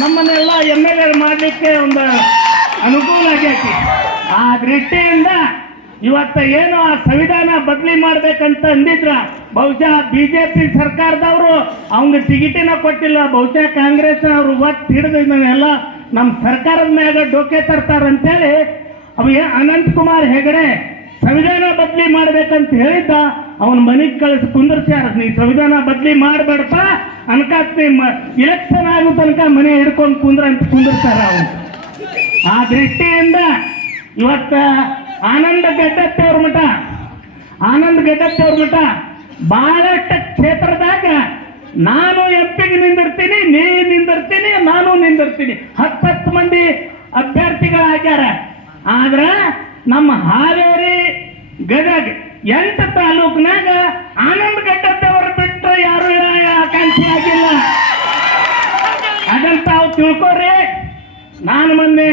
ನಮ್ಮನ್ನೆಲ್ಲ M L A ಮಾಡಲಿಕ್ಕೆ ಒಂದು ಅನುಕೂಲ ಆಗೈತಿ ಆ ದೃಷ್ಟಿಯಿಂದ ಇವತ್ತ ಏನು ಆ ಸಂವಿಧಾನ ಬದಲಿ ಮಾಡ್ಬೇಕಂತ ಅಂದಿದ್ರ ಬಹುಶಃ ಬಿಜೆಪಿ ಸರ್ಕಾರದವರು ಅವಂಗ ಟಿಕೆಟಿನ ಕೊಟ್ಟಿಲ್ಲ. ಬಹುಶಃ ಕಾಂಗ್ರೆಸ್ ಅವರು ಒತ್ತು ಹಿಡಿದು ಇದನ್ನೆಲ್ಲ ನಮ್ಮ ಸರ್ಕಾರದ ಮ್ಯಾಗ ಡೋಕೆ ತರ್ತಾರಂತೇಳಿ ಅವ ಅನಂತ್ ಕುಮಾರ್ ಹೆಗಡೆ ಸಂವಿಧಾನ ಬದಲಿ ಮಾಡ್ಬೇಕಂತ ಹೇಳಿದ್ದ. ಅವನ ಮನೆಗೆ ಕಳಿಸಿ ಕುಂದರ್ಸ್ಯಾರ, ನೀ ಸಂವಿಧಾನ ಬದಲಿ ಮಾಡಬೇಡಪ್ಪ ಅನ್ಕಾತ್ ಎಲೆಕ್ಷನ್ ಆಗೋ ತನಕ ಮನೆ ಹಿಡ್ಕೊಂಡು ಕುಂದ್ರ ಕುಂದಿರ್ತಾರ ಅವನು ಆ ದೃಷ್ಟಿಯಿಂದ ಇವತ್ತ ಆನಂದ ಗಡ್ಡತ್ತವ್ರ ಮಠ, ಆನಂದ್ ಗಡ್ಡತ್ತವ್ರ ಮಠ ಬಹಳಷ್ಟು ಕ್ಷೇತ್ರದಾಗ ನಾನು ಎಂಪಿಗೆ ನಿಂದಿರ್ತೀನಿ, ನೀ ನಿಂದಿರ್ತೀನಿ, ನಾನು ನಿಂದಿರ್ತೀನಿ. ಹತ್ತತ್ತು ಮಂದಿ ಅಭ್ಯರ್ಥಿಗಳಾಗ್ಯಾರ. ಆದ್ರ ನಮ್ಮ ಹಾವೇರಿ ಗದಗ ಎಂಟು ತಾಲೂಕಿನಾಗ ಆನಂದ್ ಗೆಡ್ಡತ್ತಿ ಅವರು ಬಿಟ್ಟರೆ ಯಾರು ಆಕಾಂಕ್ಷಿ ಆಗಿಲ್ಲ ತಿಳ್ಕೊರಿ ನಾನು ಮೊನ್ನೆ